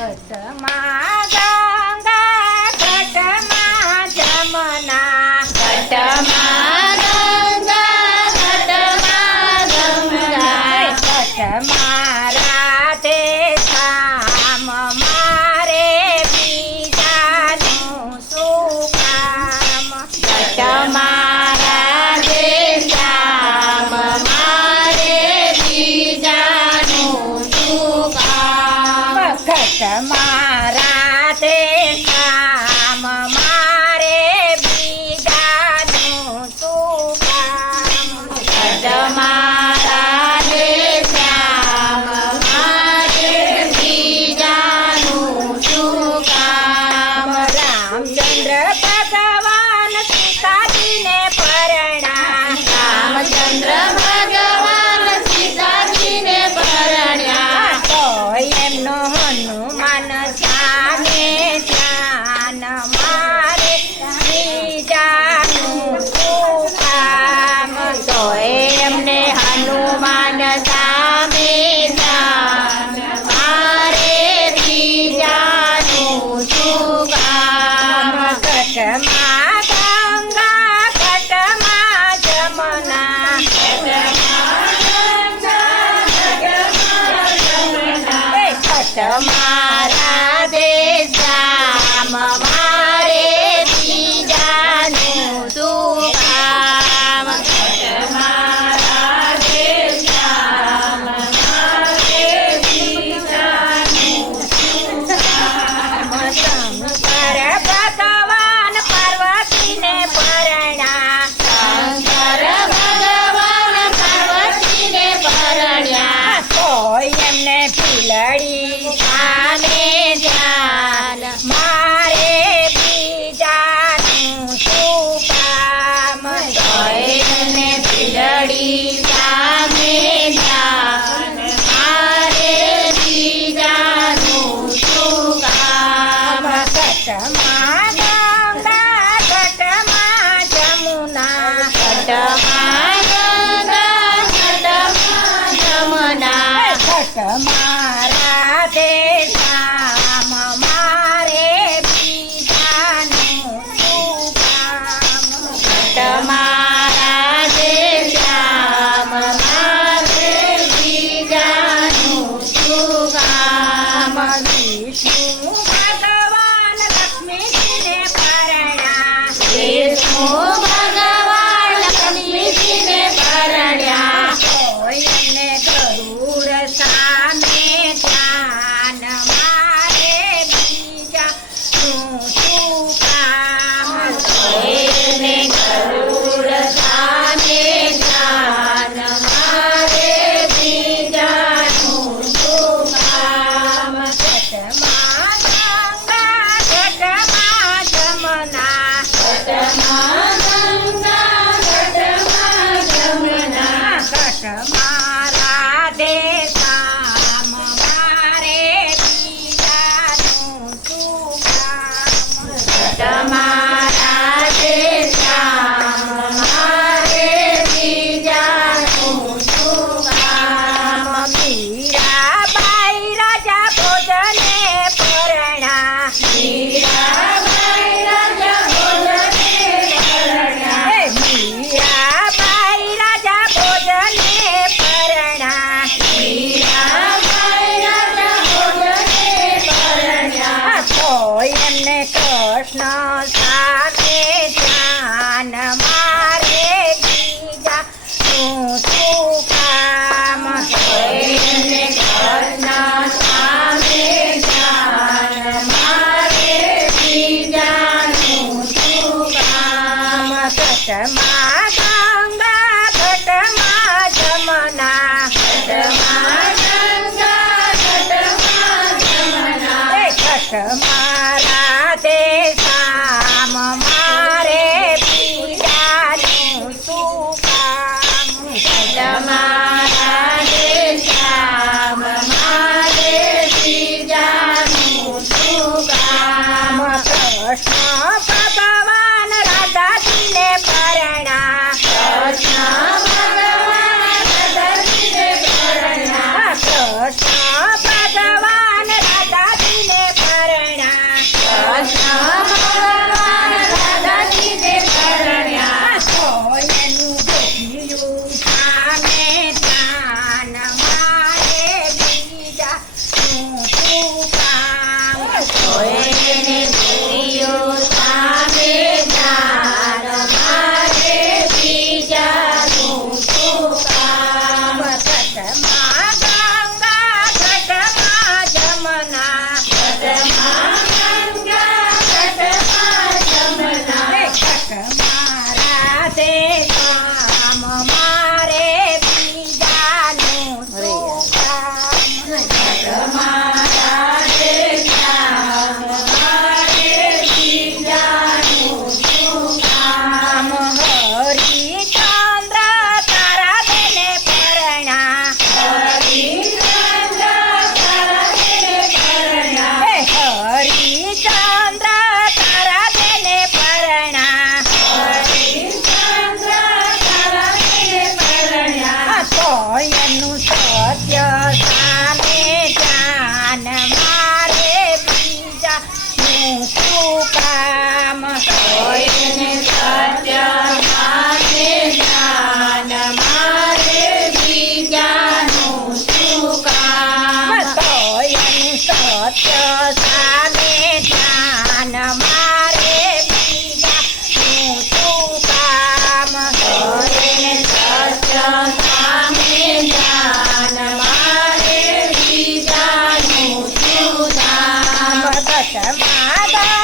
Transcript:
ઘટમાં ગંગા ઘટમાં જમના ઘટમાં ગંગા ઘટમાં જમના ઘટમાં રાધે શ્યામ મારે બીજાનું શું કામ ઘટમાં રાધે શ્યામ મારે બીજાનું શું કામ ઘટમાં રાધે શ્યામ મારે બીજાનું શું કામ ઘટમાં રાધે શ્યામ મારે બીજાનું શું કામ રામચંદ્ર ભગવાન સીતાજીને પરણા રામચંદ્ર ભગવાન સીતાજીને પરણ્યા તો એમનો હનુમાન સામે ધ્યાન મારે બીજાનું શું કામ તો એમને હનુમાન સામે જાન મારે બીજાનું શું કામ ઘટમાં ગંગા ઘટમાં જમના ઘટમાં રાધે શ્યામ મારે બીજાનું શું કામ ઘટમાં રાધે શ્યામ મારે બીજાનું શું કામ શંકર ભગવાન પાર્વતીને પરણા શંકર ભગવાન પાર્વતીને પરણ્યા તો એમને પીલડી સામે ધ્યાન મારે બીજાનું શું કામ તો એમને પીલડી સામે જાન મારે બીજાનું શું કામ ઘટમાં ગંગા ઘટમાં જમુના ઘટમાં ગંગા ઘટમાં જમના ઘટમાં રાધે શ્યામ મારે બીજાનું શું કામ ઘટમાં રાધે શ્યામ મારે બીજાનું શું કામ વિષ્ણુ ભગવાન લક્ષ્મીજીને પરણા વિષ્ણુ ભગવાન લક્ષ્મીજીને પરણ્યા તો એમને ગરુડ સામે ધ્યાન મારે બીજાનું શું કામ એને ગરુડ સામે જાન મારે બીજાનું શું કામ ઘટમાં ગંગા ઘટમાં જમના ઘટમાં ગંગા ઘટમાં જમના ઘટમાં રાધે શ્યામ મારે બીજાનું શું કામ ઘટમાં રાધે શ્યામ મારે બીજાનું શું કામ મીરાબાઈ રાજા ભોજને પરણા મીરાબાઈ રાજા ભોજને પરણ્યા મીરાબાઈ રાજા ભોજને પરણા મીરાબાઈ રાજા ભોજને પરણ્યા તો એમને કૃષ્ણ સાથે ધ્યાન મારે બીજાનું શું કામ એને કૃષ્ણ સામે જાન મારે બીજાનું શું કામ ઘટમાં ગંગા ઘટમાં જમના ઘટમાં ગંગા ઘટમાં જમના ઘટમાં રાધે શ્યામ મારે બીજાનું શું કામ ઘટમાં રાધે શ્યામ મારે બીજાનું શું કામ કૃષ્ણ ભગવાન રાધાજીને પરણા કૃષ્ણ ભગવાન રાધાજીને પરણ્યા કૃષ્ણ ભગવાન રાધાજીને એને ભૂલ્યું સામે જાન મારે બીજાનું શું કામ ઘટમાં ગંગા ઘટમાં જમના ઘટમાં ગંગા ઘટમાં જમના ઘટમાં રાધે શ્યામ મારે બીજાનું શું કામ ઘટમાં રાધે શ્યામ મારે બીજાનું શું કામ હરિચંદ્ર તારા બેને પરણા હરિચંદ્ર તારા બેને પરણા હરિચંદ્ર તારા બેને પરણા હરિચંદ્ર તારા બેને પરણા કોયનું સત્ય સામે જાન મારે બીજાનું શું કામ કોઈને સત્ય માને જ્ઞાન મારે બીજાનું શું કામ કોયનું સત્ય સામે જાન મારે બીજાનું શું કામ કોઈને સત્ય સામે જ્ઞાન મારે બીજાનું શું કામ દશમા